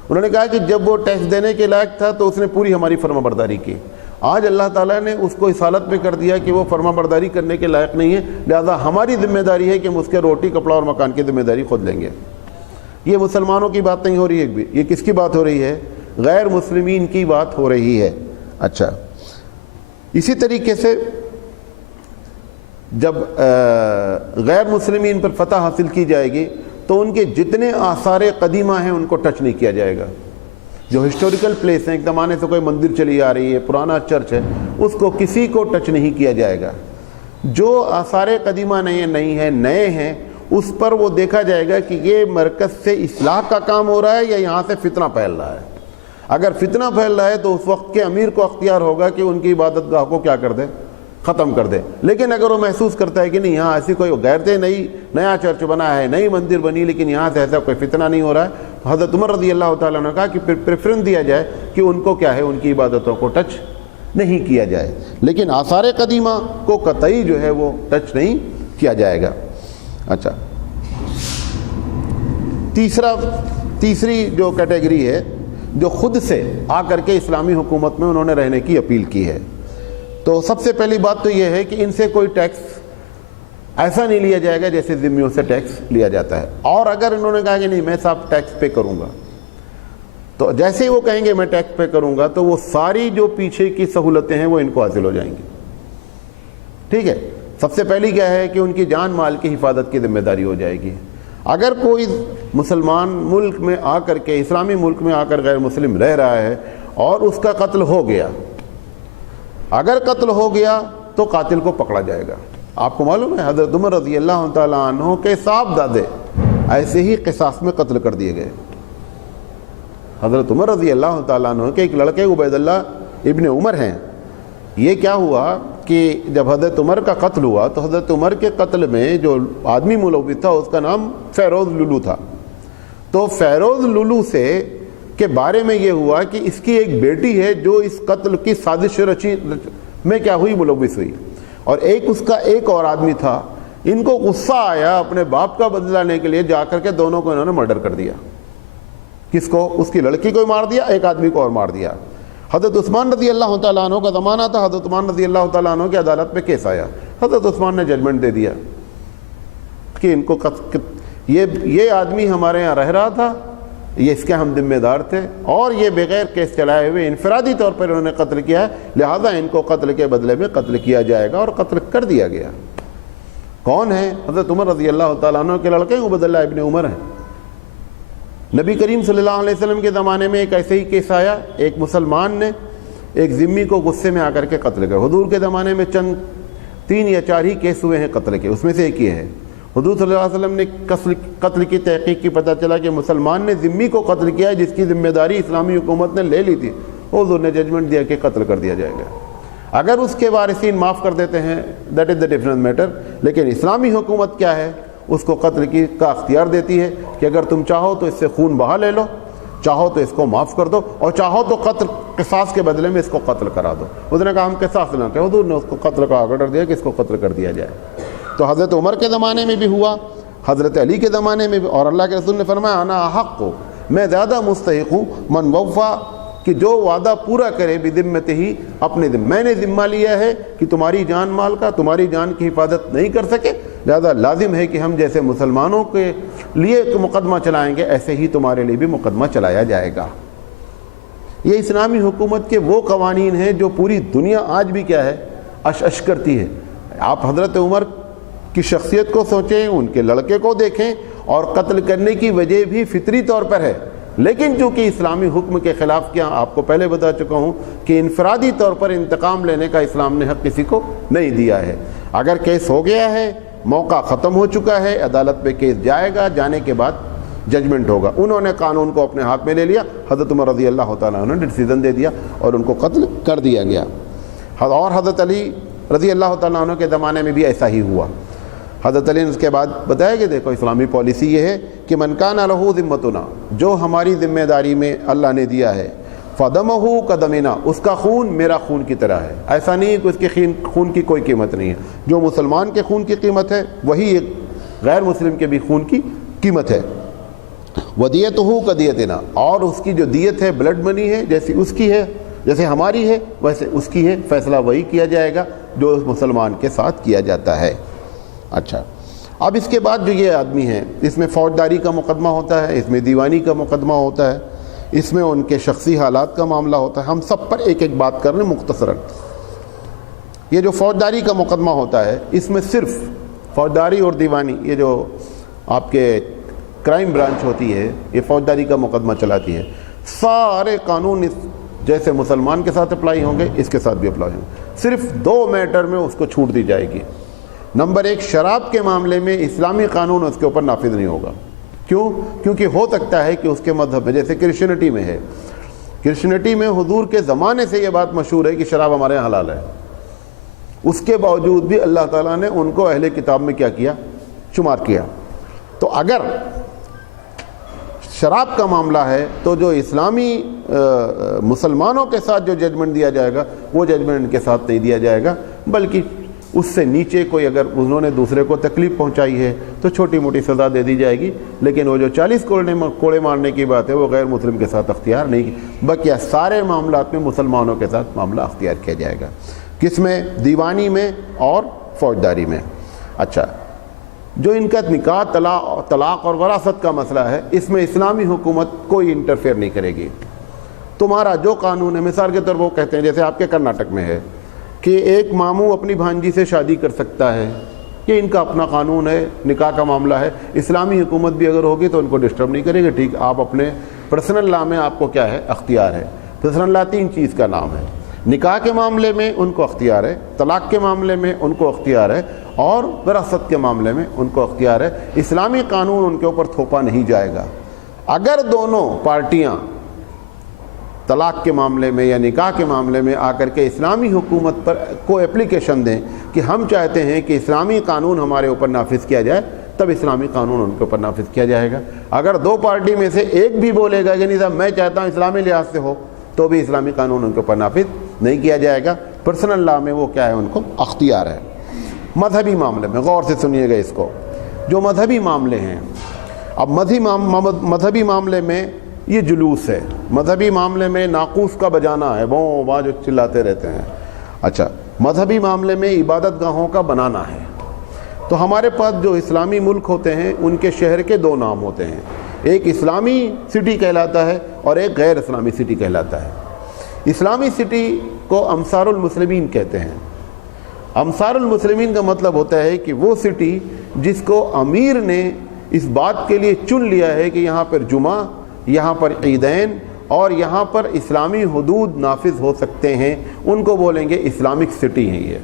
انہوں نے کہا کہ جب وہ ٹیکس دینے کے لائق تھا تو اس نے پوری ہماری فرما برداری کی. آج اللہ تعالیٰ نے اس کو اس حالت میں کر دیا کہ وہ فرما برداری کرنے کے لائق نہیں ہے, لہذا ہماری ذمہ داری ہے کہ ہم اس کے روٹی, کپڑا اور مکان کی ذمہ داری خود لیں گے. یہ مسلمانوں کی بات نہیں ہو رہی ہے, یہ کس کی بات ہو رہی ہے؟ غیر مسلمین کی بات ہو رہی ہے. اچھا, اسی طریقے سے جب غیر مسلمین پر فتح حاصل کی جائے گی تو ان کے جتنے آثار قدیمہ ہیں ان کو ٹچ نہیں کیا جائے گا. جو ہسٹوریکل پلیس ہیں, ایک زمانے سے کوئی مندر چلی آ رہی ہے, پرانا چرچ ہے, اس کو کسی کو ٹچ نہیں کیا جائے گا. جو آثار قدیمہ نہیں ہیں, نئے ہیں, اس پر وہ دیکھا جائے گا کہ یہ مرکز سے اصلاح کا کام ہو رہا ہے یا یہاں سے فتنہ پھیل رہا ہے. اگر فتنہ پھیل رہا ہے تو اس وقت کے امیر کو اختیار ہوگا کہ ان کی عبادت گاہ کو کیا کر دے, ختم کر دے. لیکن اگر وہ محسوس کرتا ہے کہ نہیں, یہاں ایسی کوئی غیرتیں نہیں, نیا چرچ بنا ہے, نئی مندر بنی, لیکن یہاں سے ایسا کوئی فتنہ نہیں ہو رہا ہے, تو حضرت عمر رضی اللہ تعالیٰ نے کہا کہ پریفرنس دیا جائے کہ ان کو کیا ہے, ان کی عبادتوں کو ٹچ نہیں کیا جائے, لیکن آثار قدیمہ کو قطعی جو ہے وہ ٹچ نہیں کیا جائے گا. اچھا, تیسری جو کیٹیگری ہے جو خود سے آ کر کے اسلامی حکومت میں انہوں نے رہنے کی اپیل کی ہے. تو سب سے پہلی بات تو یہ ہے کہ ان سے کوئی ٹیکس ایسا نہیں لیا جائے گا جیسے ذمیوں سے ٹیکس لیا جاتا ہے. اور اگر انہوں نے کہا کہ نہیں میں صاحب ٹیکس پے کروں گا, تو جیسے ہی وہ کہیں گے میں ٹیکس پے کروں گا تو وہ ساری جو پیچھے کی سہولتیں ہیں وہ ان کو حاصل ہو جائیں گی. ٹھیک ہے, سب سے پہلی کیا ہے کہ ان کی جان مال کی حفاظت کی ذمہ داری ہو جائے گی. اگر کوئی مسلمان ملک میں آ کر کے, اسلامی ملک میں آ کر غیر مسلم رہ رہا ہے اور اس کا قتل ہو گیا, اگر قتل ہو گیا تو قاتل کو پکڑا جائے گا. آپ کو معلوم ہے حضرت عمر رضی اللہ تعالیٰ عنہ کے صاحب دادے ایسے ہی قصاص میں قتل کر دیے گئے. حضرت عمر رضی اللہ تعالیٰ عنہ کے ایک لڑکے عبید اللہ ابن عمر ہیں. یہ کیا ہوا کہ جب حضرت عمر کا قتل ہوا تو حضرت عمر کے قتل میں جو آدمی ملوث تھا اس کا نام فیروز لولو تھا. تو فیروز لولو سے کے بارے میں یہ ہوا کہ اس کی ایک بیٹی ہے جو اس قتل کی سازش رچی میں کیا ہوئی، ملوث ہوئی. اور اس کا ایک اور آدمی تھا. ان کو غصہ آیا، اپنے باپ کا بدلہ لینے کے لیے جا کر کے دونوں کو انہوں نے مرڈر کر دیا. کس کو؟ اس کی لڑکی کو مار دیا، ایک آدمی کو اور مار دیا. حضرت عثمان رضی اللہ تعالیٰ عنہ کا زمانہ تھا. حضرت عثمان رضی اللہ تعالیٰ عنہ کی عدالت میں کیس آیا. حضرت عثمان نے ججمنٹ دے دیا کہ ان کو یہ آدمی ہمارے یہاں رہ رہا تھا، یہ اس کے ہم ذمہ دار تھے، اور یہ بغیر کیس چلائے ہوئے انفرادی طور پر انہوں نے قتل کیا ہے، لہذا ان کو قتل کے بدلے میں قتل کیا جائے گا، اور قتل کر دیا گیا. کون ہے؟ حضرت عمر رضی اللہ تعالیٰ عنہ کے لڑکے عبیداللہ ابن عمر ہیں. نبی کریم صلی اللہ علیہ وسلم کے زمانے میں ایک ایسے ہی کیس آیا. ایک مسلمان نے ایک ذمی کو غصے میں آ کر کے قتل کیا. حضور کے زمانے میں چند 3 یا 4 ہی کیس ہوئے ہیں قتل کے، اس میں سے ایک یہ ہے. حضور صلی اللہ علیہ وسلم نے قتل کی تحقیق کی، پتہ چلا کہ مسلمان نے ذمی کو قتل کیا ہے جس کی ذمہ داری اسلامی حکومت نے لے لی تھی. حضور نے ججمنٹ دیا کہ قتل کر دیا جائے گا. اگر اس کے وارثین معاف کر دیتے ہیں that is the different matter, لیکن اسلامی حکومت کیا ہے، اس کو قتل کا اختیار دیتی ہے کہ اگر تم چاہو تو اس سے خون بہا لے لو، چاہو تو اس کو معاف کر دو، اور چاہو تو قصاص کے بدلے میں اس کو قتل کرا دو. اس نے کہا ہم قصاص نہ کریں. حضور نے اس کو قتل کا آرڈر دیا کہ اس کو قتل کر دیا جائے. تو حضرت عمر کے زمانے میں بھی ہوا، حضرت علی کے زمانے میں بھی، اور اللہ کے رسول نے فرمایا انا احق، میں زیادہ مستحق ہوں، من وفا، کہ جو وعدہ پورا کرے بذمتہ ہی، اپنے میں نے ذمہ لیا ہے کہ تمہاری جان مال کا، تمہاری جان کی حفاظت نہیں کر سکے، لہذا لازم ہے کہ ہم جیسے مسلمانوں کے لیے مقدمہ چلائیں گے ایسے ہی تمہارے لیے بھی مقدمہ چلایا جائے گا. یہ اسلامی حکومت کے وہ قوانین ہیں جو پوری دنیا آج بھی کیا ہے، اش کرتی ہے. آپ حضرت عمر کی شخصیت کو سوچیں، ان کے لڑکے کو دیکھیں، اور قتل کرنے کی وجہ بھی فطری طور پر ہے، لیکن چونکہ اسلامی حکم کے خلاف کیا، آپ کو پہلے بتا چکا ہوں کہ انفرادی طور پر انتقام لینے کا اسلام نے حق کسی کو نہیں دیا ہے. اگر کیس ہو گیا ہے، موقع ختم ہو چکا ہے، عدالت پہ کیس جائے گا، جانے کے بعد ججمنٹ ہوگا. انہوں نے قانون کو اپنے ہاتھ میں لے لیا، حضرت عمر رضی اللہ تعالیٰ عنہ نے ڈیسیژن دے دیا اور ان کو قتل کر دیا گیا. اور حضرت علی رضی اللہ تعالیٰ عنہ کے زمانے میں بھی ایسا ہی ہوا. حضرت علی نے اس کے بعد بتایا کہ دیکھو اسلامی پالیسی یہ ہے کہ من کان لہ ذمتنا، جو ہماری ذمہ داری میں اللہ نے دیا ہے، فدمہ کدمنا، اس کا خون میرا خون کی طرح ہے. ایسا نہیں ہے کہ اس کے خون کی کوئی قیمت نہیں ہے. جو مسلمان کے خون کی قیمت ہے وہی ایک غیر مسلم کے بھی خون کی قیمت ہے. ودیتہ کدیتنا، اور اس کی جو دیت ہے بلڈ منی ہے، جیسی اس کی ہے، جیسے ہماری ہے ویسے اس کی ہے. فیصلہ وہی کیا جائے گا جو اس مسلمان کے ساتھ کیا جاتا ہے. اچھا، اب اس کے بعد جو یہ آدمی ہیں، اس میں فوجداری کا مقدمہ ہوتا ہے، اس میں دیوانی کا مقدمہ ہوتا ہے، اس میں ان کے شخصی حالات کا معاملہ ہوتا ہے. ہم سب پر ایک ایک بات کر رہے ہیں مختصراً. یہ جو فوجداری کا مقدمہ ہوتا ہے، اس میں صرف فوجداری اور دیوانی، یہ جو آپ کے کرائم برانچ ہوتی ہے، یہ فوجداری کا مقدمہ چلاتی ہے. سارے قانون جیسے مسلمان کے ساتھ اپلائی ہوں گے، اس کے ساتھ بھی اپلائی ہوں گے. صرف 2 میٹر میں اس کو چھوٹ دی جائے گی. نمبر 1، شراب کے معاملے میں اسلامی قانون اس کے اوپر نافذ نہیں ہوگا. کیوں؟ کیونکہ ہو سکتا ہے کہ اس کے مذہب میں، جیسے کرسچینٹی میں ہے، کرسچینٹی میں حضور کے زمانے سے یہ بات مشہور ہے کہ شراب ہمارے یہاں حلال ہے. اس کے باوجود بھی اللہ تعالیٰ نے ان کو اہل کتاب میں کیا کیا؟ شمار کیا. تو اگر شراب کا معاملہ ہے تو جو اسلامی مسلمانوں کے ساتھ جو ججمنٹ دیا جائے گا وہ ججمنٹ ان کے ساتھ نہیں دیا جائے گا، بلکہ اس سے نیچے کوئی اگر انہوں نے دوسرے کو تکلیف پہنچائی ہے تو چھوٹی موٹی سزا دے دی جائے گی. لیکن وہ جو 40 کوڑے مارنے کی بات ہے وہ غیر مسلم کے ساتھ اختیار نہیں، بلکہ سارے معاملات میں مسلمانوں کے ساتھ معاملہ اختیار کیا جائے گا. کس میں؟ دیوانی میں اور فوجداری میں. اچھا، جو ان کا نکاح، طلاق اور وراثت کا مسئلہ ہے، اس میں اسلامی حکومت کوئی انٹرفیئر نہیں کرے گی. تمہارا جو قانون ہے، مثال کے طور پر وہ کہتے ہیں جیسے آپ کے کرناٹک میں ہے کہ ایک ماموں اپنی بھانجی سے شادی کر سکتا ہے، یہ ان کا اپنا قانون ہے، نکاح کا معاملہ ہے. اسلامی حکومت بھی اگر ہوگی تو ان کو ڈسٹرب نہیں کرے گی. ٹھیک، آپ اپنے پرسنل لا میں آپ کو کیا ہے؟ اختیار ہے. پرسنل لا 3 چیز کا نام ہے. نکاح کے معاملے میں ان کو اختیار ہے، طلاق کے معاملے میں ان کو اختیار ہے، اور وراثت کے معاملے میں ان کو اختیار ہے. اسلامی قانون ان کے اوپر تھوپا نہیں جائے گا. اگر دونوں پارٹیاں طلاق کے معاملے میں یا نکاح کے معاملے میں آ کر کے اسلامی حکومت پر کو اپلیکیشن دیں کہ ہم چاہتے ہیں کہ اسلامی قانون ہمارے اوپر نافذ کیا جائے، تب اسلامی قانون ان کے اوپر نافذ کیا جائے گا۔ اگر دو پارٹی میں سے ایک بھی بولے گا کہ نہیں صاحب میں چاہتا ہوں اسلامی لحاظ سے ہو، تو بھی اسلامی قانون ان کے اوپر نافذ نہیں کیا جائے گا۔ پرسنل لا میں وہ کیا ہے، ان کو اختیار ہے۔ مذہبی معاملے میں غور سے سنیے گا اس کو، جو مذہبی معاملے ہیں، اب مذہبی معاملے میں یہ جلوس ہے، مذہبی معاملے میں ناقوس کا بجانا ہے، وہ جو چلاتے رہتے ہیں۔ اچھا، مذہبی معاملے میں عبادت گاہوں کا بنانا ہے۔ تو ہمارے پاس جو اسلامی ملک ہوتے ہیں ان کے شہر کے دو نام ہوتے ہیں، ایک اسلامی سٹی کہلاتا ہے اور ایک غیر اسلامی سٹی کہلاتا ہے۔ اسلامی سٹی کو امصار المسلمین کہتے ہیں۔ امصار المسلمین کا مطلب ہوتا ہے کہ وہ سٹی جس کو امیر نے اس بات کے لیے چن لیا ہے کہ یہاں پر جمعہ، یہاں پر عیدین اور یہاں پر اسلامی حدود نافذ ہو سکتے ہیں، ان کو بولیں گے اسلامک سٹی ہیں۔ یہ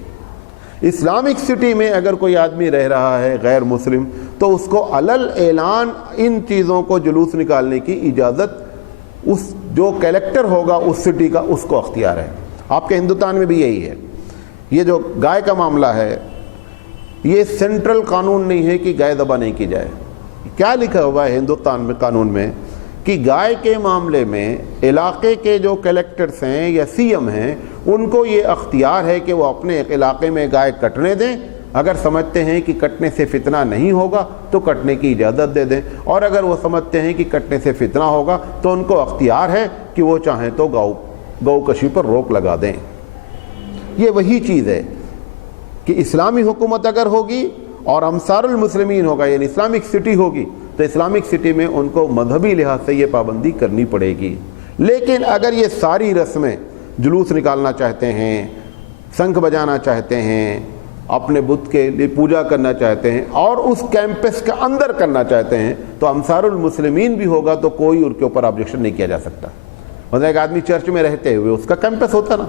اسلامک سٹی میں اگر کوئی آدمی رہ رہا ہے غیر مسلم، تو اس کو علل اعلان ان چیزوں کو جلوس نکالنے کی اجازت اس جو کلیکٹر ہوگا اس سٹی کا، اس کو اختیار ہے۔ آپ کے ہندوستان میں بھی یہی ہے۔ یہ جو گائے کا معاملہ ہے، یہ سینٹرل قانون نہیں ہے کہ گائے ذبح نہیں کی جائے۔ کیا لکھا ہوا ہے ہندوستان میں قانون میں کہ گائے کے معاملے میں علاقے کے جو کلیکٹرز ہیں یا سی ایم ہیں، ان کو یہ اختیار ہے کہ وہ اپنے علاقے میں گائے کٹنے دیں، اگر سمجھتے ہیں کہ کٹنے سے فتنہ نہیں ہوگا تو کٹنے کی اجازت دے دیں، اور اگر وہ سمجھتے ہیں کہ کٹنے سے فتنہ ہوگا تو ان کو اختیار ہے کہ وہ چاہیں تو گو کشی پر روک لگا دیں۔ یہ وہی چیز ہے کہ اسلامی حکومت اگر ہوگی اور امصار المسلمین ہوگا، یعنی اسلامک سٹی ہوگی، تو اسلامک سٹی میں ان کو مذہبی لحاظ سے یہ پابندی کرنی پڑے گی۔ لیکن اگر یہ ساری رسمیں جلوس نکالنا چاہتے ہیں، شنکھ بجانا چاہتے ہیں، اپنے بت کے لیے پوجا کرنا چاہتے ہیں اور اس کیمپس کے اندر کرنا چاہتے ہیں، تو امصار المسلمین بھی ہوگا تو کوئی ان کے اوپر آبجیکشن نہیں کیا جا سکتا۔ مطلب ایک آدمی چرچ میں رہتے ہوئے اس کا کیمپس ہوتا نا،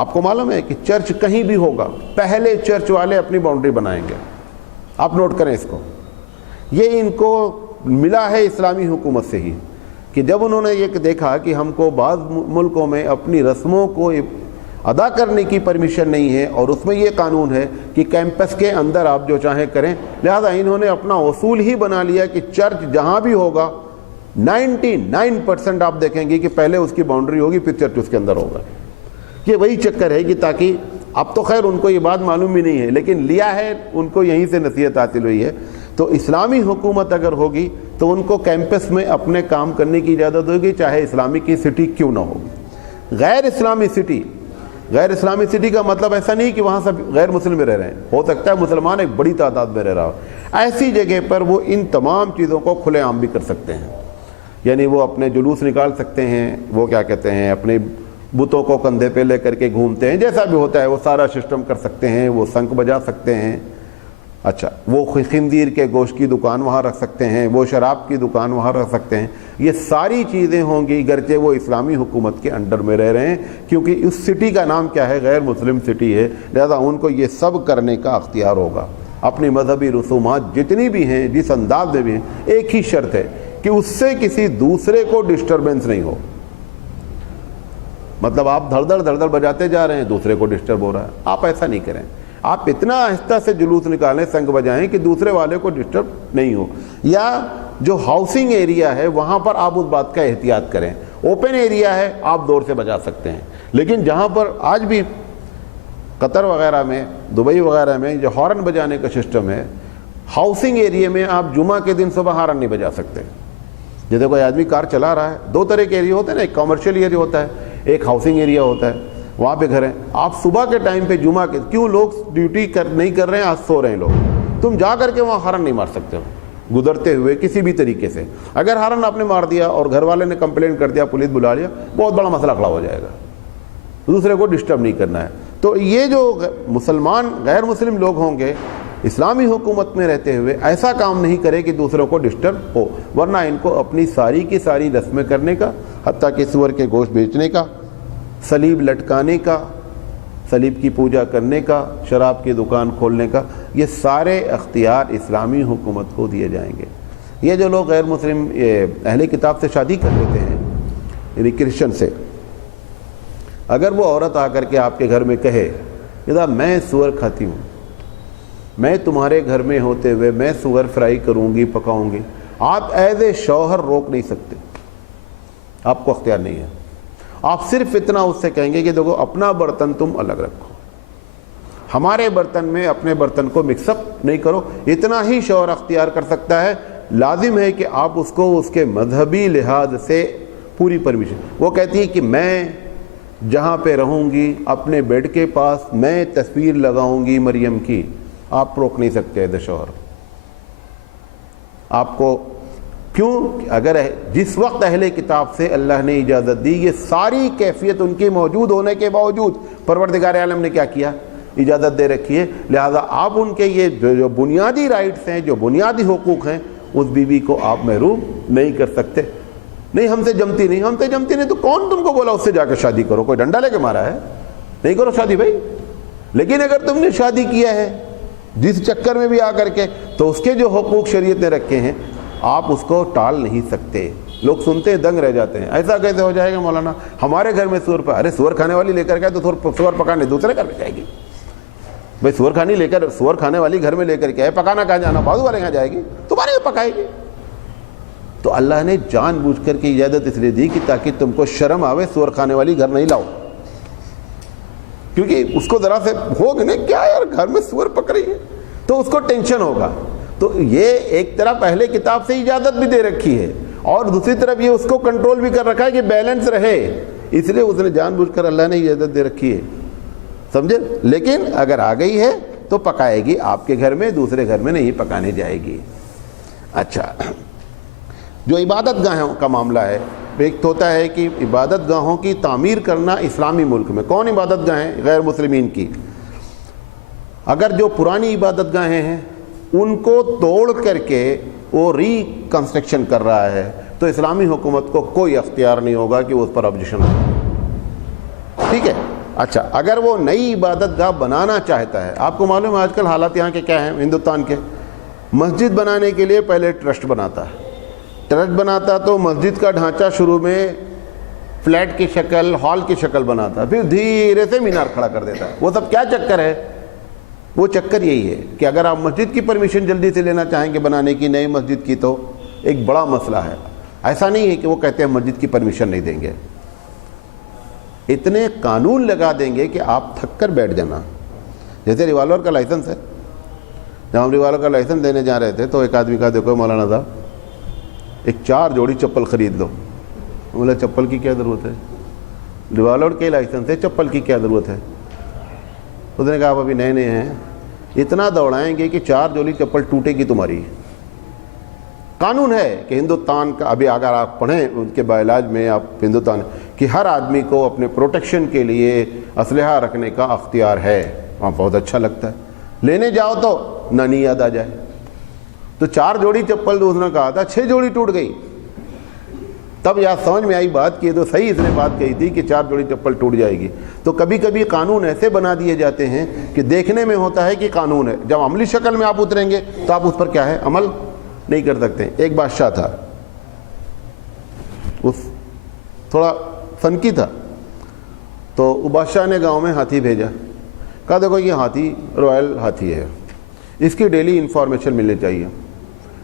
آپ کو معلوم ہے کہ چرچ کہیں بھی ہوگا، پہلے چرچ والے اپنی باؤنڈری بنائیں گے۔ آپ نوٹ کریں اس کو، یہ ان کو ملا ہے اسلامی حکومت سے ہی، کہ جب انہوں نے یہ دیکھا کہ ہم کو بعض ملکوں میں اپنی رسموں کو ادا کرنے کی پرمیشن نہیں ہے اور اس میں یہ قانون ہے کہ کیمپس کے اندر آپ جو چاہیں کریں، لہذا انہوں نے اپنا اصول ہی بنا لیا کہ چرچ جہاں بھی ہوگا 99% آپ دیکھیں گے کہ پہلے اس کی باؤنڈری ہوگی پھر چرچ اس کے اندر ہوگا۔ یہ وہی چکر ہے کہ تاکہ اب تو خیر ان کو یہ بات معلوم بھی نہیں ہے، لیکن لیا ہے، ان کو یہیں سے نصیحت حاصل ہوئی ہے۔ تو اسلامی حکومت اگر ہوگی تو ان کو کیمپس میں اپنے کام کرنے کی اجازت ہوگی، چاہے اسلامی کی سٹی کیوں نہ ہوگی۔ غیر اسلامی سٹی کا مطلب ایسا نہیں کہ وہاں سب غیر مسلم رہ رہے ہیں، ہو سکتا ہے مسلمان ایک بڑی تعداد میں رہ رہا ہو، ایسی جگہ پر وہ ان تمام چیزوں کو کھلے عام بھی کر سکتے ہیں۔ یعنی وہ اپنے جلوس نکال سکتے ہیں، وہ کیا کہتے ہیں اپنے بتوں کو کندھے پہ لے کر کے گھومتے ہیں، جیسا بھی ہوتا ہے وہ سارا سسٹم کر سکتے ہیں، وہ شنکھ بجا سکتے ہیں۔ اچھا، وہ خنزیر کے گوشت کی دکان وہاں رکھ سکتے ہیں، وہ شراب کی دکان وہاں رکھ سکتے ہیں۔ یہ ساری چیزیں ہوں گی گرچہ وہ اسلامی حکومت کے انڈر میں رہ رہے ہیں، کیونکہ اس سٹی کا نام کیا ہے، غیر مسلم سٹی ہے، لہذا ان کو یہ سب کرنے کا اختیار ہوگا۔ اپنی مذہبی رسومات جتنی بھی ہیں، جس انداز میں بھی ہیں، ایک ہی شرط ہے کہ اس سے کسی دوسرے کو ڈسٹربنس نہیں ہو۔ مطلب آپ دھڑ دھڑ بجاتے جا رہے ہیں، دوسرے کو ڈسٹرب ہو رہا ہے، آپ ایسا نہیں کریں۔ آپ اتنا آہستہ سے جلوس نکالیں، شنکھ بجائیں کہ دوسرے والے کو ڈسٹرب نہیں ہو۔ یا جو ہاؤسنگ ایریا ہے وہاں پر آپ اس بات کا احتیاط کریں۔ اوپن ایریا ہے آپ دور سے بجا سکتے ہیں، لیکن جہاں پر آج بھی قطر وغیرہ میں، دبئی وغیرہ میں جو ہارن بجانے کا سسٹم ہے، ہاؤسنگ ایریا میں آپ جمعہ کے دن صبح ہارن نہیں بجا سکتے۔ جیسے کوئی آدمی کار چلا رہا ہے، دو طرح کے ایریا ہوتے ہیں نا، ایک کمرشل ایریا ہوتا ہے، ایک ہاؤسنگ ایریا ہوتا ہے، وہاں پہ گھر ہیں۔ آپ صبح کے ٹائم پہ جمعہ کے کیوں لوگ ڈیوٹی نہیں کر رہے ہیں، آج سو رہے ہیں لوگ، تم جا کر کے وہاں ہارن نہیں مار سکتے ہو گزرتے ہوئے کسی بھی طریقے سے۔ اگر ہارن آپ نے مار دیا اور گھر والے نے کمپلین کر دیا، پولیس بلا لیا، بہت بڑا مسئلہ کھڑا ہو جائے گا، دوسرے کو ڈسٹرب نہیں کرنا ہے۔ تو یہ جو مسلمان غیر مسلم لوگ ہوں گے اسلامی حکومت میں رہتے ہوئے، ایسا کام نہیں کرے کہ دوسروں کو ڈسٹرب ہو، ورنہ ان کو اپنی ساری کی ساری رسمیں کرنے کا، حتیٰ کہ سور کے گوشت بیچنے کا، صلیب لٹکانے کا، صلیب کی پوجا کرنے کا، شراب کی دکان کھولنے کا، یہ سارے اختیار اسلامی حکومت کو دیے جائیں گے۔ یہ جو لوگ غیر مسلم اہل کتاب سے شادی کر لیتے ہیں، یعنی کرسچن سے، اگر وہ عورت آ کر کے آپ کے گھر میں کہے کہ صاحب میں سور کھاتی ہوں، میں تمہارے گھر میں ہوتے ہوئے میں سور فرائی کروں گی، پکاؤں گی، آپ ایز اے شوہر روک نہیں سکتے، آپ کو اختیار نہیں ہے. آپ صرف اتنا اس سے کہیں گے کہ دیکھو اپنا برتن تم الگ رکھو، ہمارے برتن میں اپنے برتن کو مکس اپ نہیں کرو. اتنا ہی شوہر اختیار کر سکتا ہے. لازم ہے کہ آپ اس کو اس کے مذہبی لحاظ سے پوری پرمیشن. وہ کہتی ہے کہ میں جہاں پہ رہوں گی اپنے بیڈ کے پاس میں تصویر لگاؤں گی مریم کی، آپ روک نہیں سکتے ایز اے شوہر. آپ کو کیوں؟ اگر جس وقت اہل کتاب سے اللہ نے اجازت دی، یہ ساری کیفیت ان کے موجود ہونے کے باوجود پروردگار عالم نے کیا کیا؟ اجازت دے رکھی ہے. لہذا آپ ان کے یہ جو بنیادی رائٹس ہیں، جو بنیادی حقوق ہیں، اس بیوی کو آپ محروم نہیں کر سکتے. نہیں ہم سے جمتی نہیں، ہم سے جمتی نہیں تو کون تم کو بولا اس سے جا کے شادی کرو؟ کوئی ڈنڈا لے کے مارا ہے؟ نہیں کرو شادی بھائی. لیکن اگر تم نے شادی کیا ہے جس چکر میں بھی آ کر کے، تو اس کے جو حقوق شریعت نے رکھے ہیں آپ اس کو ٹال نہیں سکتے. لوگ سنتے ہیں دنگ رہ جاتے ہیں، ایسا کیسے ہو جائے گا مولانا؟ ہمارے گھر میں سور پہ، ارے سور کھانے والی لے کر گئے تو سور پکانے دوسرے گھر میں جائے گی بھائی. سور کھانے والی گھر میں لے کر کے آئے، پکانا کہاں جانا؟ بازو والے کہاں جائے گی؟ تمہارے یہاں پکائے گی. تو اللہ نے جان بوجھ کر کے اجازت اس لیے دی کہ تاکہ تم کو شرم آوے، سور کھانے والی گھر نہیں لاؤ. کیونکہ اس کو ذرا سے ہوگا نا کیا یار گھر میں سور پک رہی ہے، تو اس کو ٹینشن ہوگا. تو یہ ایک طرف پہلے کتاب سے اجازت بھی دے رکھی ہے، اور دوسری طرف یہ اس کو کنٹرول بھی کر رکھا ہے کہ بیلنس رہے. اس لیے اس نے جان بوجھ کر اللہ نے اجازت دے رکھی ہے، سمجھے. لیکن اگر آ گئی ہے تو پکائے گی آپ کے گھر میں، دوسرے گھر میں نہیں پکانے جائے گی. اچھا، جو عبادت گاہوں کا معاملہ ہے، ایک ہوتا ہے کہ عبادت گاہوں کی تعمیر کرنا اسلامی ملک میں. کون عبادت گاہیں؟ غیر مسلمین کی. اگر جو پرانی عبادت گاہیں ہیں ان کو توڑ کر کے وہ ری کنسٹرکشن کر رہا ہے تو اسلامی حکومت کو کوئی اختیار نہیں ہوگا کہ وہ اس پر آبجیکشن ہو. ٹھیک ہے. اچھا، اگر وہ نئی عبادت گاہ بنانا چاہتا ہے، آپ کو معلوم ہے آج کل حالات یہاں کے کیا ہیں ہندوستان کے. مسجد بنانے کے لیے پہلے ٹرسٹ بناتا ہے، تو مسجد کا ڈھانچہ شروع میں فلیٹ کی شکل، ہال کی شکل بناتا ہے، پھر دھیرے سے مینار کھڑا کر دیتا ہے. وہ سب کیا چکر ہے؟ وہ چکر یہی ہے کہ اگر آپ مسجد کی پرمیشن جلدی سے لینا چاہیں گے بنانے کی، نئی مسجد کی، تو ایک بڑا مسئلہ ہے. ایسا نہیں ہے کہ وہ کہتے ہیں مسجد کی پرمیشن نہیں دیں گے، اتنے قانون لگا دیں گے کہ آپ تھک کر بیٹھ جانا. جیسے ریوالور کا لائسنس ہے، جب ہم ریوالور کا لائسنس دینے جا رہے تھے تو ایک آدمی کہا دیکھو مولانا صاحب ایک 4 جوڑی چپل خرید لو. بولا چپل کی کیا ضرورت ہے؟ ریوالور کے لائسنس ہے، چپل کی کیا ضرورت ہے؟ اس نے کہا آپ ابھی نئے ہیں، اتنا دوڑائیں گے کہ 4 جوڑی چپل ٹوٹے گی تمہاری. قانون ہے کہ ہندوستان کا، ابھی اگر آپ پڑھیں ان کے باعلاج میں آپ ہندوستان کہ ہر آدمی کو اپنے پروٹیکشن کے لیے اسلحہ رکھنے کا اختیار ہے. وہاں بہت اچھا لگتا ہے، لینے جاؤ تو نانی یاد آ جائے. تو 4 جوڑی چپل تو اس نے کہا تھا 6 جوڑی ٹوٹ گئی. تب یاد سمجھ میں آئی بات کی تو صحیح اس نے بات کہی تھی کہ 4 جوڑی چپل ٹوٹ جائے گی. تو کبھی کبھی قانون ایسے بنا دیے جاتے ہیں کہ دیکھنے میں ہوتا ہے کہ قانون ہے، جب عملی شکل میں آپ اتریں گے تو آپ اس پر کیا ہے عمل نہیں کر سکتے. ایک بادشاہ تھا، اس تھوڑا فنکی تھا، تو وہ بادشاہ نے گاؤں میں ہاتھی بھیجا. کہا دیکھو یہ ہاتھی رائل ہاتھی ہے، اس کی ڈیلی انفارمیشن ملنی چاہیے،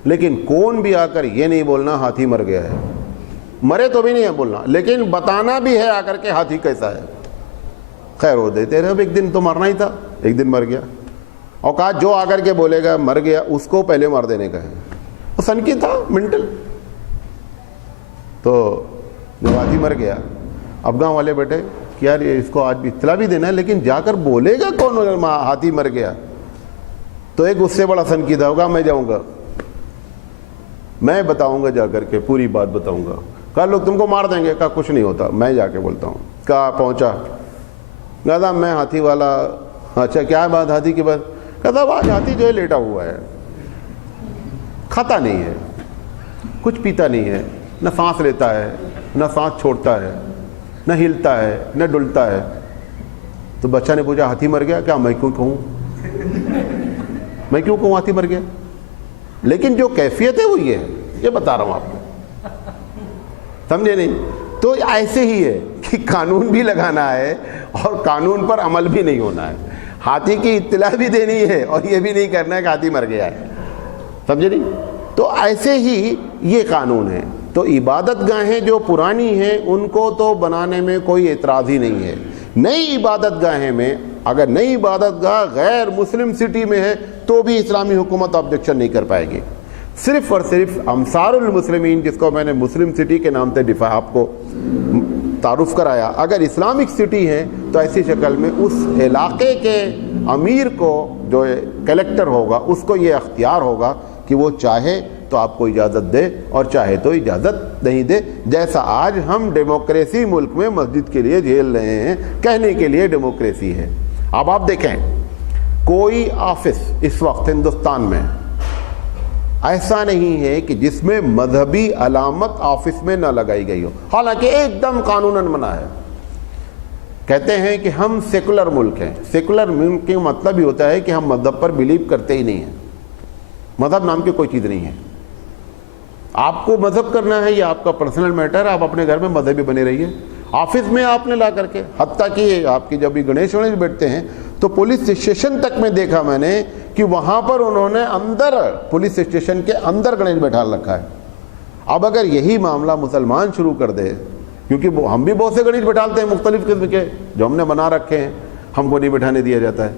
لیکن کون بھی آ کر یہ نہیں بولنا ہاتھی مر گیا ہے، مرے تو بھی نہیں ہے بولنا، لیکن بتانا بھی ہے آ کر کے ہاتھی کیسا ہے. خیر وہ دیتے رہے. ایک دن تو مرنا ہی تھا، ایک دن مر گیا. اور کہا جو آ کر کے بولے گا مر گیا اس کو پہلے مار دینے کا ہے. وہ سنکی تھا، منٹل. تو جب ہاتھی مر گیا، اب گاؤں والے بیٹھے کہ یار اس کو آج بھی اطلاع بھی دینا ہے، لیکن جا کر بولے گا کون ہاتھی مر گیا؟ تو ایک اس سے بڑا سنکی تھا، ہوگا میں جاؤں گا، میں بتاؤں گا، جا کر کے پوری بات بتاؤں گا. کہا لوگ تم کو مار دیں گے. کہا کچھ نہیں ہوتا، میں جا کے بولتا ہوں. کہا پہنچا، کہا میں ہاتھی والا. اچھا کیا بات ہاتھی کی بات؟ کہا آج ہاتھی جو ہے لیٹا ہوا ہے، کھاتا نہیں ہے، کچھ پیتا نہیں ہے، نہ سانس لیتا ہے نہ سانس چھوڑتا ہے، نہ ہلتا ہے نہ ڈلتا ہے. تو بچہ نے پوچھا ہاتھی مر گیا؟ کیا میں کیوں کہوں، میں کیوں کہوں ہاتھی مر گیا؟ لیکن جو کیفیت ہے وہ یہ ہے، یہ بتا رہا ہوں آپ کو، سمجھے نہیں؟ تو ایسے ہی ہے کہ قانون بھی لگانا ہے اور قانون پر عمل بھی نہیں ہونا ہے، ہاتھی کی اطلاع بھی دینی ہے اور یہ بھی نہیں کرنا ہے کہ ہاتھی مر گیا ہے، سمجھے نہیں؟ تو ایسے ہی یہ قانون ہے۔ تو عبادت گاہیں جو پرانی ہیں ان کو تو بنانے میں کوئی اعتراض ہی نہیں ہے۔ نئی عبادت گاہیں میں اگر نئی عبادت گاہ غیر مسلم سٹی میں ہے تو بھی اسلامی حکومت آبجیکشن نہیں کر پائے گی۔ صرف اور صرف امصار المسلمین، جس کو میں نے مسلم سٹی کے نام سے دفاع آپ کو تعارف کرایا، اگر اسلامک سٹی ہے تو ایسی شکل میں اس علاقے کے امیر کو، جو کلیکٹر ہوگا، اس کو یہ اختیار ہوگا کہ وہ چاہے تو آپ کو اجازت دے اور چاہے تو اجازت نہیں دے، جیسا آج ہم ڈیموکریسی ملک میں مسجد کے لیے جھیل رہے ہیں، کہنے کے لیے ڈیموکریسی ہے۔ اب آپ دیکھیں کوئی آفس اس وقت ہندوستان میں ایسا نہیں ہے کہ جس میں مذہبی علامت آفس میں نہ لگائی گئی ہو، حالانکہ ایک دم قانوناً منع ہے۔ کہتے ہیں کہ ہم سیکولر ملک ہیں۔ سیکولر ملک کا مطلب ہی ہوتا ہے کہ ہم مذہب پر بلیو کرتے ہی نہیں ہیں، مذہب نام کی کوئی چیز نہیں ہے۔ آپ کو مذہب کرنا ہے یہ آپ کا پرسنل میٹر ہے، آپ اپنے گھر میں مذہبی بنے رہیے۔ آفس میں آپ نے لا کر کے، حتیٰ کہ آپ کی جب بھی گنیش بیٹھتے ہیں تو پولیس اسٹیشن تک میں دیکھا میں نے کہ وہاں پر انہوں نے اندر پولیس اسٹیشن کے اندر گنیش بیٹھا رکھا ہے۔ اب اگر یہی معاملہ مسلمان شروع کر دے، کیونکہ ہم بھی بہت سے گنیش بیٹھالتے ہیں مختلف قسم کے جو ہم نے بنا رکھے ہیں، ہم کو نہیں بیٹھانے دیا جاتا ہے،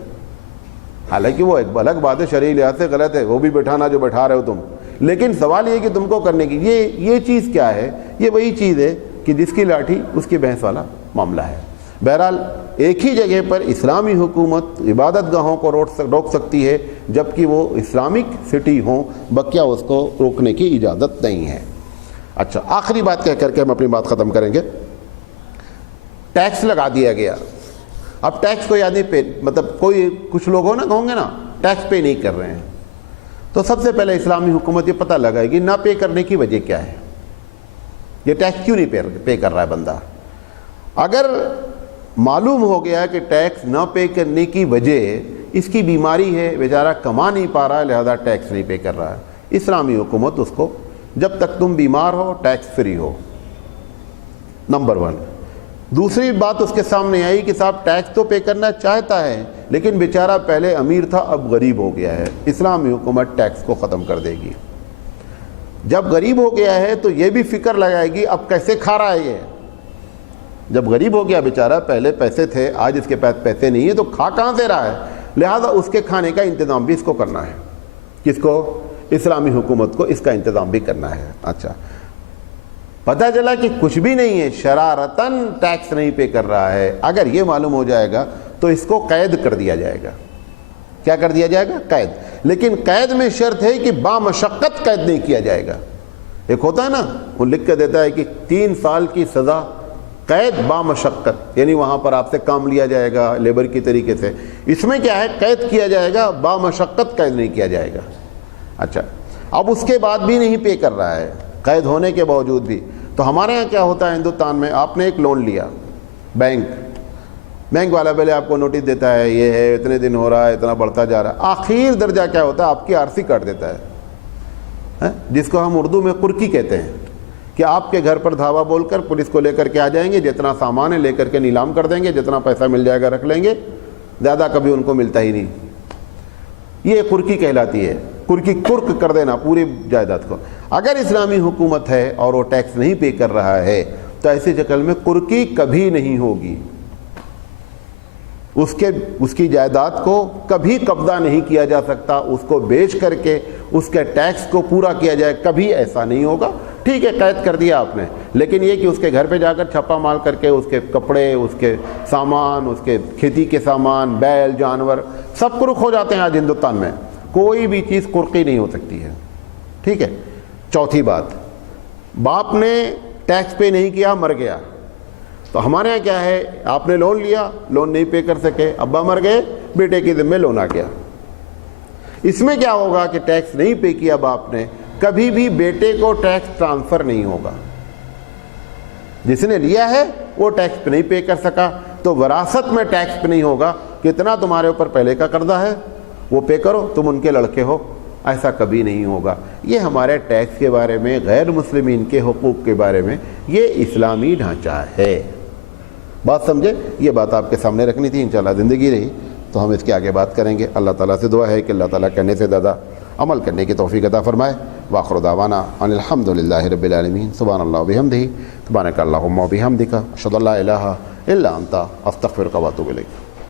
حالانکہ وہ ایک الگ بات ہے، شرعی لحاظ سے غلط ہے وہ بھی بیٹھانا جو بیٹھا رہے ہو تم، لیکن سوال یہ کہ تم کو کرنے کی یہ چیز کیا ہے؟ یہ وہی چیز ہے کہ جس کی لاٹھی اس کی بھینس والا معاملہ ہے۔ بہرحال ایک ہی جگہ پر اسلامی حکومت عبادت گاہوں کو روک سکتی ہے جبکہ وہ اسلامک سٹی ہوں، بقیہ اس کو روکنے کی اجازت نہیں ہے۔ اچھا، آخری بات کہہ کر کے ہم اپنی بات ختم کریں گے۔ ٹیکس لگا دیا گیا، اب ٹیکس کوئی آدمی پے، مطلب کچھ لوگ ہوں گے نا ٹیکس پے نہیں کر رہے ہیں، تو سب سے پہلے اسلامی حکومت یہ پتہ لگائے گی نہ پے کرنے کی وجہ کیا ہے، یہ ٹیکس کیوں نہیں پے کر رہا ہے بندہ۔ اگر معلوم ہو گیا کہ ٹیکس نہ پے کرنے کی وجہ اس کی بیماری ہے، بیچارہ کما نہیں پا رہا ہے لہذا ٹیکس نہیں پے کر رہا ہے، اسلامی حکومت اس کو جب تک تم بیمار ہو ٹیکس فری ہو، نمبر 1۔ دوسری بات اس کے سامنے آئی کہ صاحب ٹیکس تو پے کرنا چاہتا ہے لیکن بیچارہ پہلے امیر تھا اب غریب ہو گیا ہے، اسلامی حکومت ٹیکس کو ختم کر دے گی۔ جب غریب ہو گیا ہے تو یہ بھی فکر لگائے گی اب کیسے کھا رہا ہے یہ، جب غریب ہو گیا بیچارہ، پہلے پیسے تھے آج اس کے پاس پیسے نہیں ہیں تو کھا کہاں سے رہا ہے، لہذا اس کے کھانے کا انتظام بھی اس کو کرنا ہے، کس کو؟ اسلامی حکومت کو اس کا انتظام بھی کرنا ہے۔ اچھا، پتہ چلا کہ کچھ بھی نہیں ہے، شرارتاً ٹیکس نہیں پے کر رہا ہے، اگر یہ معلوم ہو جائے گا تو اس کو قید کر دیا جائے گا۔ کیا کر دیا جائے گا؟ قید۔ لیکن قید میں شرط ہے کہ بامشقت قید نہیں کیا جائے گا۔ ایک ہوتا ہے نا وہ لکھ کے دیتا ہے کہ 3 سال کی سزا قید بامشقت، یعنی وہاں پر آپ سے کام لیا جائے گا لیبر کی طریقے سے، اس میں کیا ہے قید کیا جائے گا، بامشقت قید نہیں کیا جائے گا۔ اچھا، اب اس کے بعد بھی نہیں پے کر رہا ہے قید ہونے کے باوجود بھی، تو ہمارے ہاں کیا ہوتا ہے ہندوستان میں، آپ نے ایک لون لیا، بینک والا پہلے آپ کو نوٹس دیتا ہے یہ ہے اتنے دن ہو رہا ہے، اتنا بڑھتا جا رہا ہے، آخر درجہ کیا ہوتا ہے آپ کی RC کاٹ دیتا ہے، جس کو ہم اردو میں قرکی کہتے ہیں، کہ آپ کے گھر پر دھاوا بول کر پولیس کو لے کر کے آ جائیں گے، جتنا سامان ہے لے کر کے نیلام کر دیں گے، جتنا پیسہ مل جائے گا رکھ لیں گے، زیادہ کبھی ان کو ملتا ہی نہیں، یہ قرکی کہلاتی ہے، قرکی قرق کر دینا پوری جائیداد کو۔ اگر اسلامی حکومت ہے اور وہ ٹیکس نہیں پے کر رہا ہے تو ایسی شکل میں قرقی کبھی نہیں ہوگی، اس کی جائیداد کو کبھی قبضہ نہیں کیا جا سکتا، اس کو بیچ کر کے اس کے ٹیکس کو پورا کیا جائے، کبھی ایسا نہیں ہوگا۔ ٹھیک ہے قید کر دیا آپ نے، لیکن یہ کہ اس کے گھر پہ جا کر چھاپا مال کر کے اس کے کپڑے، اس کے سامان، اس کے کھیتی کے سامان، بیل جانور سب قرق ہو جاتے ہیں آج ہندوستان میں، کوئی بھی چیز قرقی نہیں ہو سکتی ہے۔ ٹھیک ہے، چوتھی بات، باپ نے ٹیکس پے نہیں کیا مر گیا، تو ہمارے یہاں کیا ہے، آپ نے لون لیا، لون نہیں پے کر سکے، ابا مر گئے، بیٹے کے ذمہ لون آ گیا۔ اس میں کیا ہوگا کہ ٹیکس نہیں پے کیا باپ نے، کبھی بھی بیٹے کو ٹیکس ٹرانسفر نہیں ہوگا، جس نے لیا ہے وہ ٹیکس پہ نہیں پے کر سکا، تو وراثت میں ٹیکس پہ نہیں ہوگا، کتنا تمہارے اوپر پہلے کا قرضہ ہے وہ پے کرو، تم ان کے لڑکے ہو، ایسا کبھی نہیں ہوگا. یہ ہمارے ٹیکس کے بارے میں، غیر مسلمین کے حقوق کے بارے میں یہ اسلامی ڈھانچہ ہے. بات سمجھے؟ یہ بات آپ کے سامنے رکھنی تھی. انشاءاللہ زندگی رہی تو ہم اس کے آگے بات کریں گے. اللہ تعالیٰ سے دعا ہے کہ اللہ تعالیٰ کہنے سے زیادہ عمل کرنے کی توفیق عطا فرمائے. وآخر دعوانا ان الحمد للہ رب العالمین. سبحان اللہ وبحمدہ، سبحانک اللہم وبحمدک، اشہد ان لا الہ الا انت، استغفرک واتوب الیک.